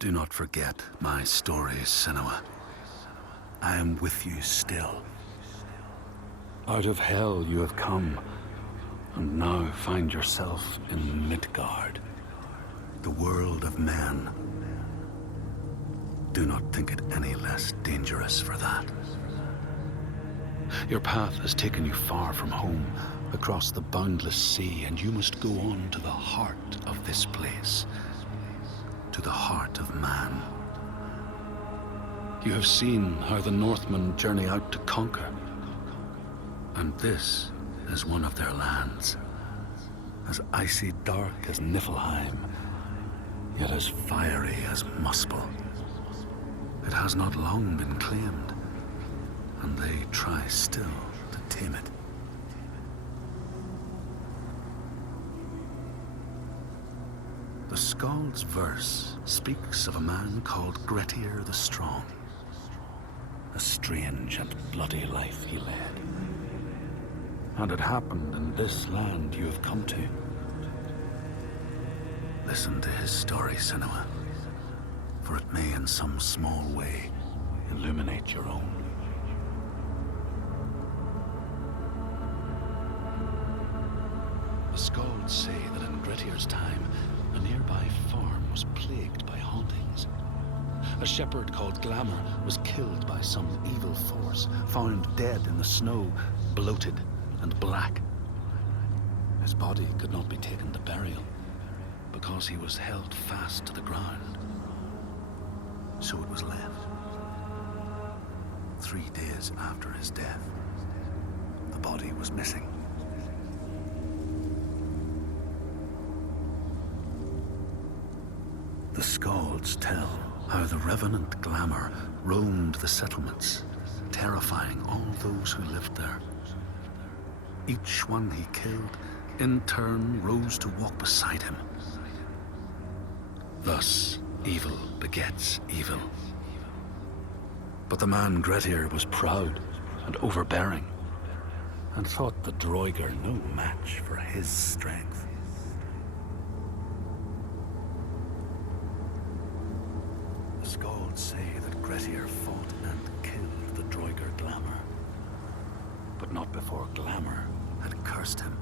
Do not forget my stories, Senua. I am with you still. Out of hell you have come, and now find yourself in Midgard, the world of men. Do not think it any less dangerous for that. Your path has taken you far from home, across the boundless sea, and you must go on to the heart of this place, to the heart of man. You have seen how the Northmen journey out to conquer, and this is one of their lands, as icy dark as Niflheim, yet as fiery as Muspel. It has not long been claimed, and they try still to tame it. The Skald's verse speaks of a man called Grettir the Strong. A strange and bloody life he led. And it happened in this land you have come to. Listen to his story, Senua, for it may in some small way illuminate your own. The Skalds say that in Grettir's time, a nearby farm was plagued by hauntings. A shepherd called Glamour was killed by some evil force, found dead in the snow, bloated and black. His body could not be taken to burial, because he was held fast to the ground. So it was left. 3 days after his death, the body was missing. The Skalds tell how the revenant Glamour roamed the settlements, terrifying all those who lived there. Each one he killed, in turn, rose to walk beside him. Thus, evil begets evil. But the man Grettir was proud and overbearing, and thought the Droiger no match for his strength. The Skalds say that Grettir fought and killed the Droiger Glamour, but not before Glamour had cursed him.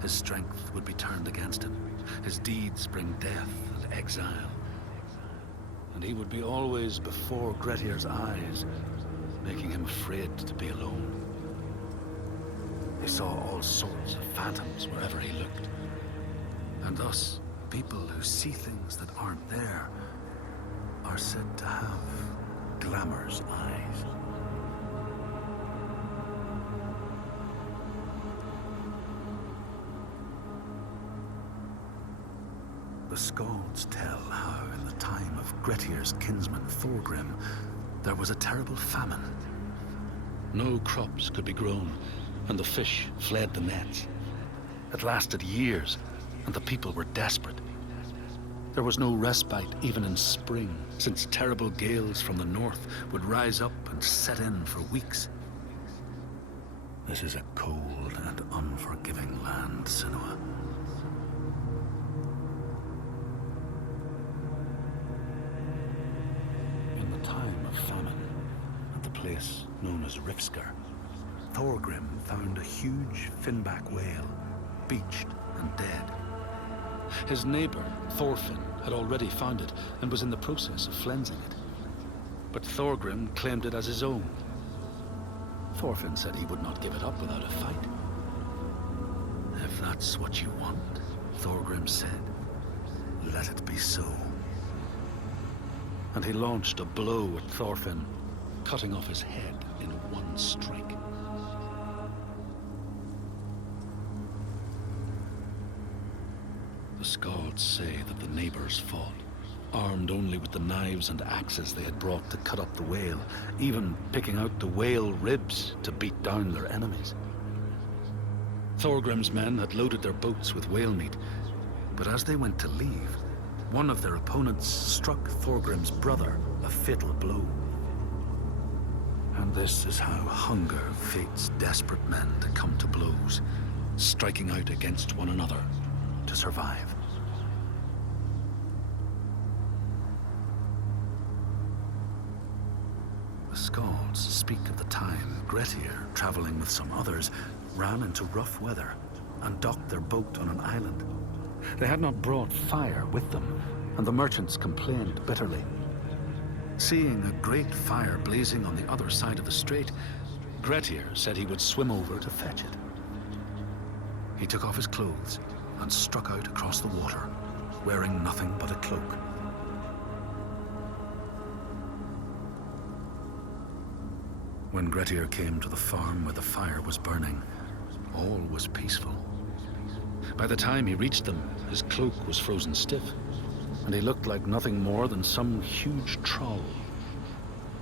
His strength would be turned against him, his deeds bring death and exile, and he would be always before Grettir's eyes, making him afraid to be alone. He saw all sorts of phantoms wherever he looked, and thus people who see things that aren't there are said to have Glamour's eyes. The Skalds tell how in the time of Grettir's kinsman Thorgrim, there was a terrible famine. No crops could be grown, and the fish fled the nets. It lasted years, and the people were desperate. There was no respite even in spring, since terrible gales from the north would rise up and set in for weeks. This is a cold and unforgiving land, Senua. In the time of famine, at the place known as Rifskar, Thorgrim found a huge finback whale, beached and dead. His neighbor, Thorfinn, had already found it and was in the process of flensing it. But Thorgrim claimed it as his own. Thorfinn said he would not give it up without a fight. If that's what you want, Thorgrim said, let it be so. And he launched a blow at Thorfinn, cutting off his head in one strike. The Skalds say that the neighbors fought, armed only with the knives and axes they had brought to cut up the whale, even picking out the whale ribs to beat down their enemies. Thorgrim's men had loaded their boats with whale meat, but as they went to leave, one of their opponents struck Thorgrim's brother a fatal blow. And this is how hunger fates desperate men to come to blows, striking out against one another to survive. The Skalds speak of the time Grettir, traveling with some others, ran into rough weather and docked their boat on an island. They had not brought fire with them, and the merchants complained bitterly. Seeing a great fire blazing on the other side of the strait, Grettir said he would swim over to fetch it. He took off his clothes and struck out across the water, wearing nothing but a cloak. When Grettir came to the farm where the fire was burning, all was peaceful. By the time he reached them, his cloak was frozen stiff, and he looked like nothing more than some huge troll.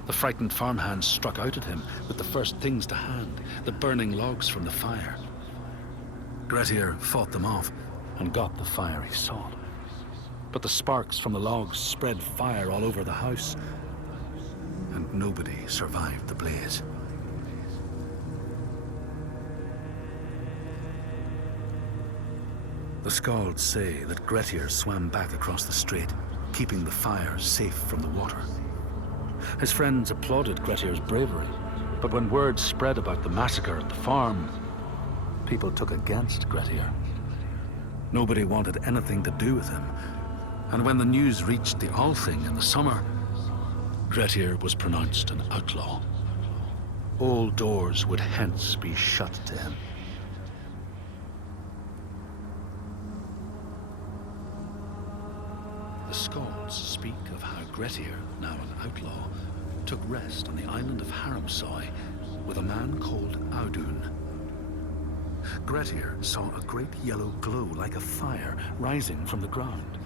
The frightened farmhands struck out at him with the first things to hand, the burning logs from the fire. Grettir fought them off and got the fire he sought. But the sparks from the logs spread fire all over the house, and nobody survived the blaze. The Skalds say that Grettir swam back across the strait, keeping the fire safe from the water. His friends applauded Grettir's bravery, but when word spread about the massacre at the farm, people took against Grettir. Nobody wanted anything to do with him, and when the news reached the Althing in the summer, Grettir was pronounced an outlaw. All doors would hence be shut to him. The Skalds speak of how Grettir, now an outlaw, took rest on the island of Haramsoy with a man called Audun. Grettir saw a great yellow glow like a fire rising from the ground.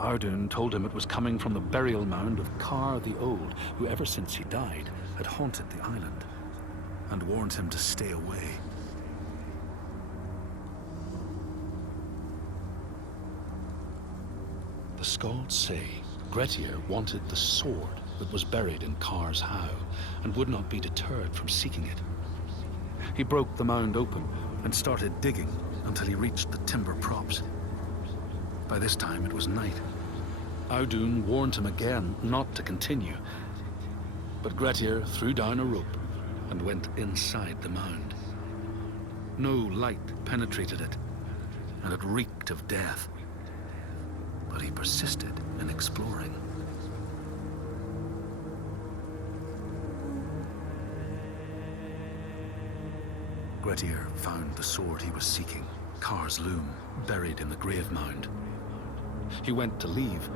Audun told him it was coming from the burial mound of Kar the Old, who ever since he died had haunted the island, and warned him to stay away. The Skalds say Grettir wanted the sword that was buried in Kar's How, and would not be deterred from seeking it. He broke the mound open and started digging until he reached the timber props. By this time it was night. Audun warned him again not to continue, but Grettir threw down a rope and went inside the mound. No light penetrated it, and it reeked of death. But he persisted in exploring. Grettir found the sword he was seeking, Kar's loom, buried in the grave mound. He went to leave,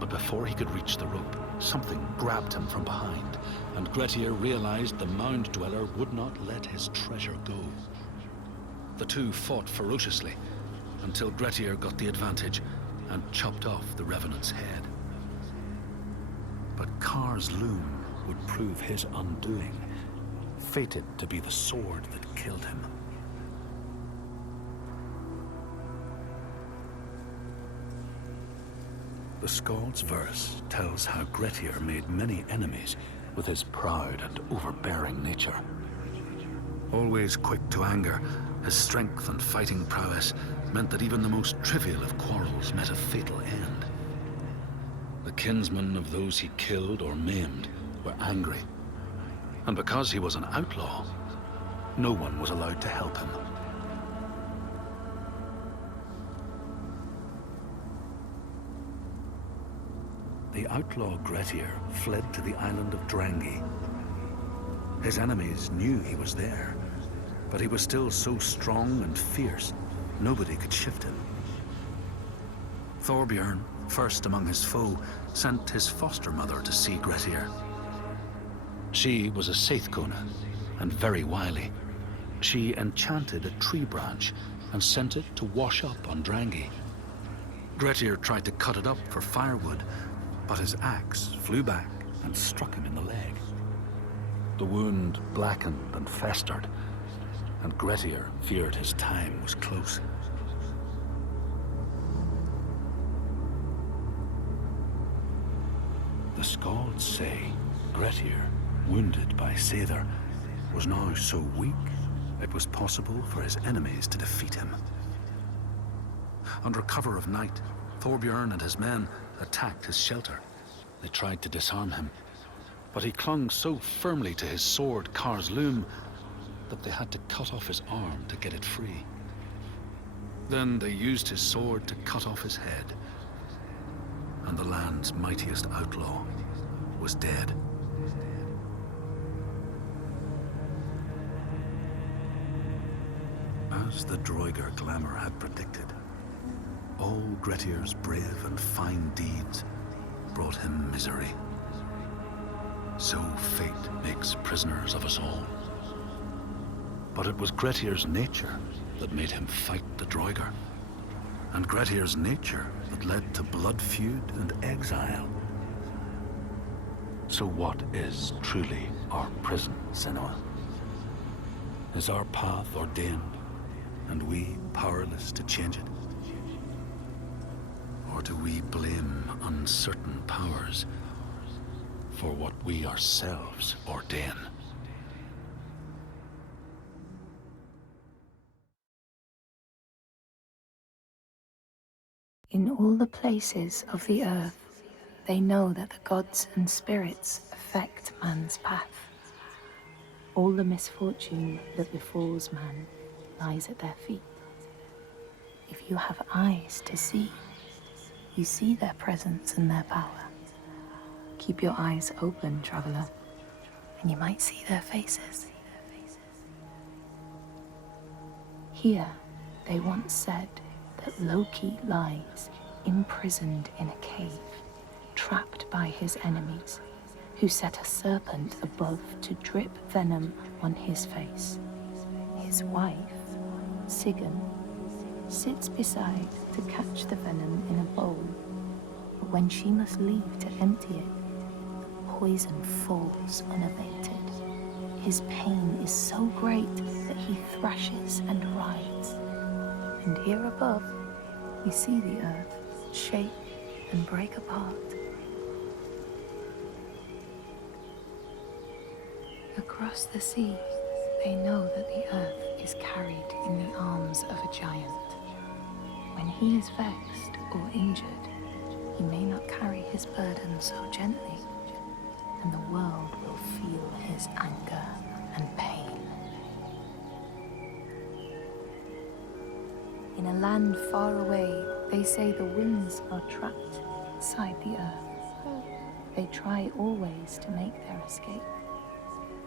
but before he could reach the rope, something grabbed him from behind, and Grettir realized the mound dweller would not let his treasure go. The two fought ferociously until Grettir got the advantage and chopped off the revenant's head. But Kar's loom would prove his undoing, fated to be the sword that killed him. The Skald's verse tells how Grettir made many enemies with his proud and overbearing nature. Always quick to anger, his strength and fighting prowess meant that even the most trivial of quarrels met a fatal end. The kinsmen of those he killed or maimed were angry, and because he was an outlaw, no one was allowed to help him. The outlaw Grettir fled to the island of Drangi. His enemies knew he was there, but he was still so strong and fierce, nobody could shift him. Thorbjorn, first among his foe, sent his foster mother to see Grettir. She was a Seithkona, and very wily. She enchanted a tree branch and sent it to wash up on Drangi. Grettir tried to cut it up for firewood, but his axe flew back and struck him in the leg. The wound blackened and festered, and Grettir feared his time was close. The Skalds say Grettir, wounded by Seidr, was now so weak it was possible for his enemies to defeat him. Under cover of night, Thorbjorn and his men attacked his shelter. They tried to disarm him, But he clung so firmly to his sword, Kar's loom, that they had to cut off his arm to get it free. Then they used his sword to cut off his head, and the land's mightiest outlaw was dead. As the Droiger glamour had predicted, all Grettir's brave and fine deeds brought him misery. So fate makes prisoners of us all. But it was Grettir's nature that made him fight the Droiger, and Grettir's nature that led to blood feud and exile. So what is truly our prison, Senua? Is our path ordained, and we powerless to change it? Or do we blame uncertain powers for what we ourselves ordain? In all the places of the earth, they know that the gods and spirits affect man's path. All the misfortune that befalls man lies at their feet. If you have eyes to see, you see their presence and their power. Keep your eyes open, traveler, and you might see their faces. Here, they once said that Loki lies imprisoned in a cave, trapped by his enemies, who set a serpent above to drip venom on his face. His wife, Sigyn, sits beside to catch the venom in a bowl, but when she must leave to empty it, the poison falls unabated. His pain is so great that he thrashes and writhes. And here above, we see the earth shake and break apart. Across the sea, they know that the earth is carried in the arms of a giant. When he is vexed or injured, he may not carry his burden so gently, and the world will feel his anger and pain. In a land far away, they say the winds are trapped inside the earth. They try always to make their escape,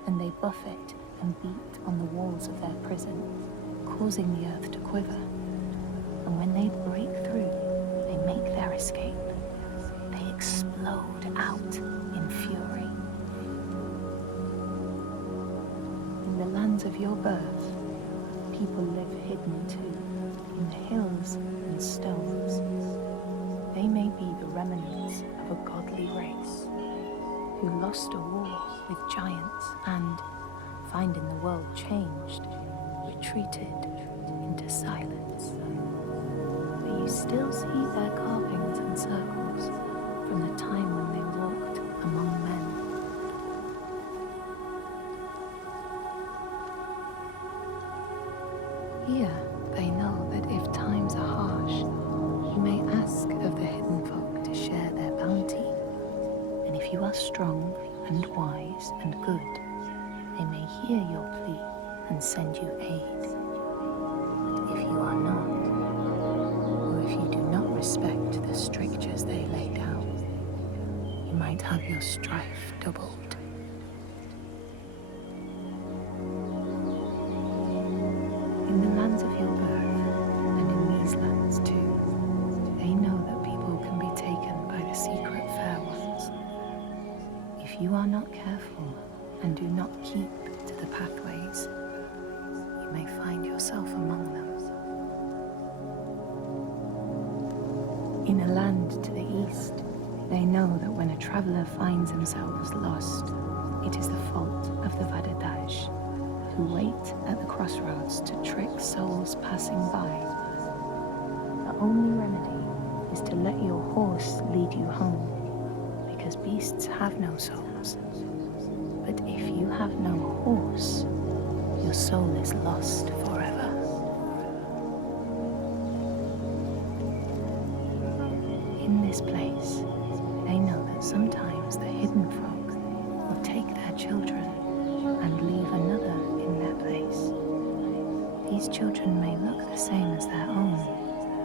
and they buffet and beat on the walls of their prison, causing the earth to quiver. And when they break through, they make their escape. They explode out in fury. In the lands of your birth, people live hidden too, in the hills and stones. They may be the remnants of a godly race who lost a war with giants and, finding the world changed, retreated into silence. But you still see their carvings and circles from the time when they walked among men. Here, they know that if times are harsh, you may ask of the hidden folk to share their bounty. And if you are strong and wise and good, they may hear your plea and send you aid. But if you are not, or if you do not respect the strictures they lay down, you might have your strife doubled. In the lands of your birth, and in these lands too, they know that people can be taken by the secret fair ones. If you are not careful and do not keep to the pathways, you may find yourself among them. In a land to the east, they know that when a traveler finds themselves lost, it is the fault of the Vadadash, who wait at the crossroads to trick souls passing by. The only remedy is to let your horse lead you home, because beasts have no souls. But if you have no horse, your soul is lost forever. In this place, they know that sometimes the hidden folk will take their children and leave another in their place. These children may look the same as their own,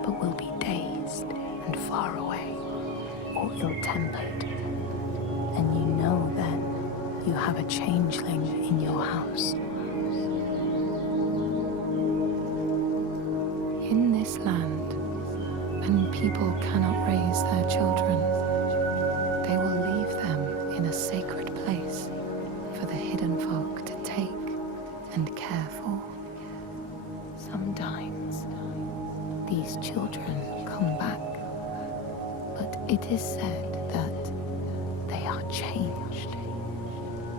but will be dazed and far away, or ill-tempered. And you know then you have a changeling in your house. In this land, when people cannot raise their children, they will leave them in a sacred place for the hidden folk to take and care for. Sometimes these children come back, but it is said that they are changed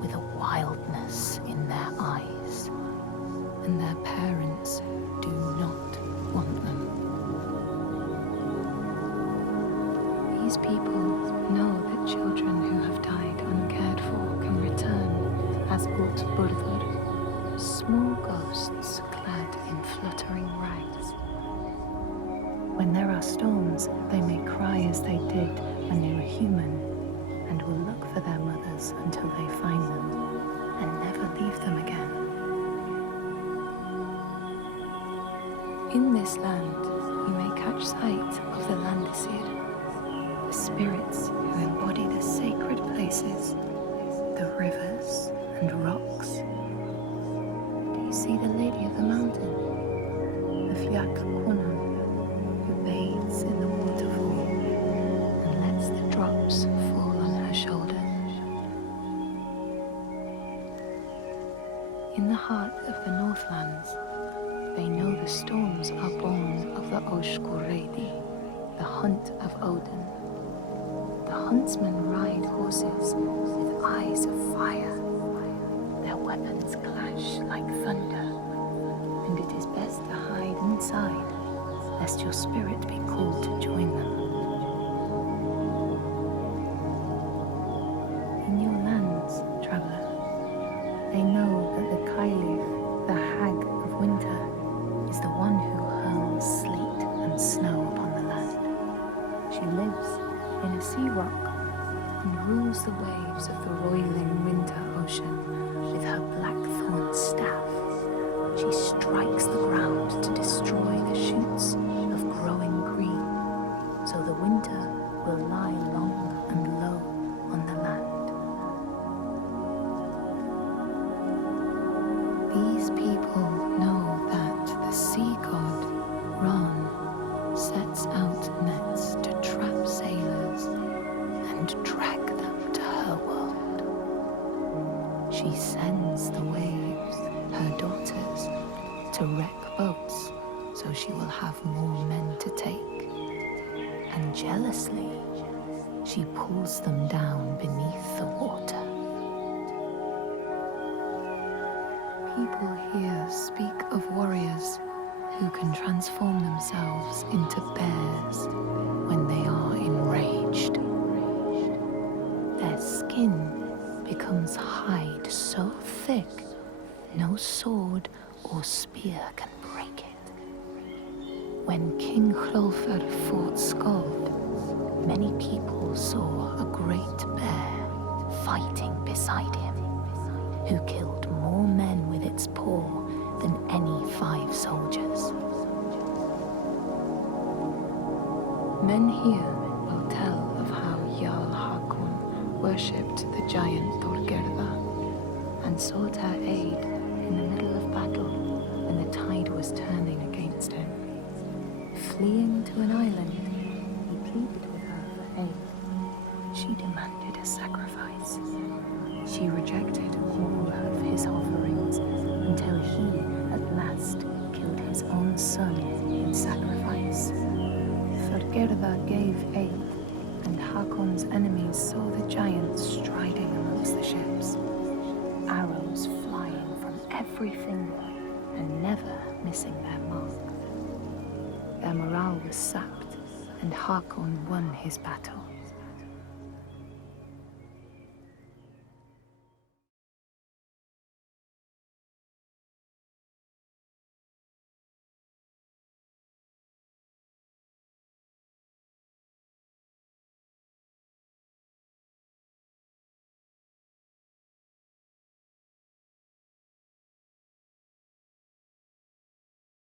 with a wildness in their eyes, and their parents do not want them. These people know that children who have died uncared for can return as Utburður, small ghosts clad in fluttering rags. When there are storms, they may cry as they did when they were human, and will look for their mothers until they find them, and never leave them again. In this land, you may catch sight of the Landisir, the spirits who embody the sacred places, the rivers and rocks. Do you see the Lady of the Mountain, the Fliak Kunan, who bathes in the waterfall and lets the drops fall on her shoulders? In the heart of the Northlands, they know the storms are born of the Oshkuredi, the hunt of Odin. The huntsmen ride horses with eyes of fire. Their weapons clash like thunder, and it is best to hide inside, lest your spirit be called to join them. In your lands, traveler, they know that the Kailif, the hag of winter, is the one who hurls sleet and snow upon the land. She lives in a sea rock and rules the waves of the roiling winter ocean with her blackthorn staff. She strikes the ground to destroy the shoots of growing green, so the winter will lie long and low on the land. These people know that the sea god, Ran, sets out nets to trap sailors and drag them to her world. She sends the waves, her daughters, to wreck boats so she will have more men to take. And jealously, she pulls them down beneath the water. People here speak of warriors who can transform themselves into bears when they are enraged. Their skin becomes hide so thick no sword or spear can break it. When King Hrolfr fought Skald, many people saw a great bear fighting beside him, who killed more men with its paw than any 5 soldiers. Men here will tell of how Jarl Hakon worshipped the giant Thorgerða and sought her aid in the middle of battle when the tide was turning against him. Fleeing to an island, he pleaded with her for aid. She demanded a sacrifice. She rejected all of his offerings until he, at last, killed his own son in sacrifice. Thorgerða gave aid, and Hakon's enemies saw the giant striding amongst the ships, arrows flying from every finger and never missing their mark. Their morale was sapped, and Hakon won his battle.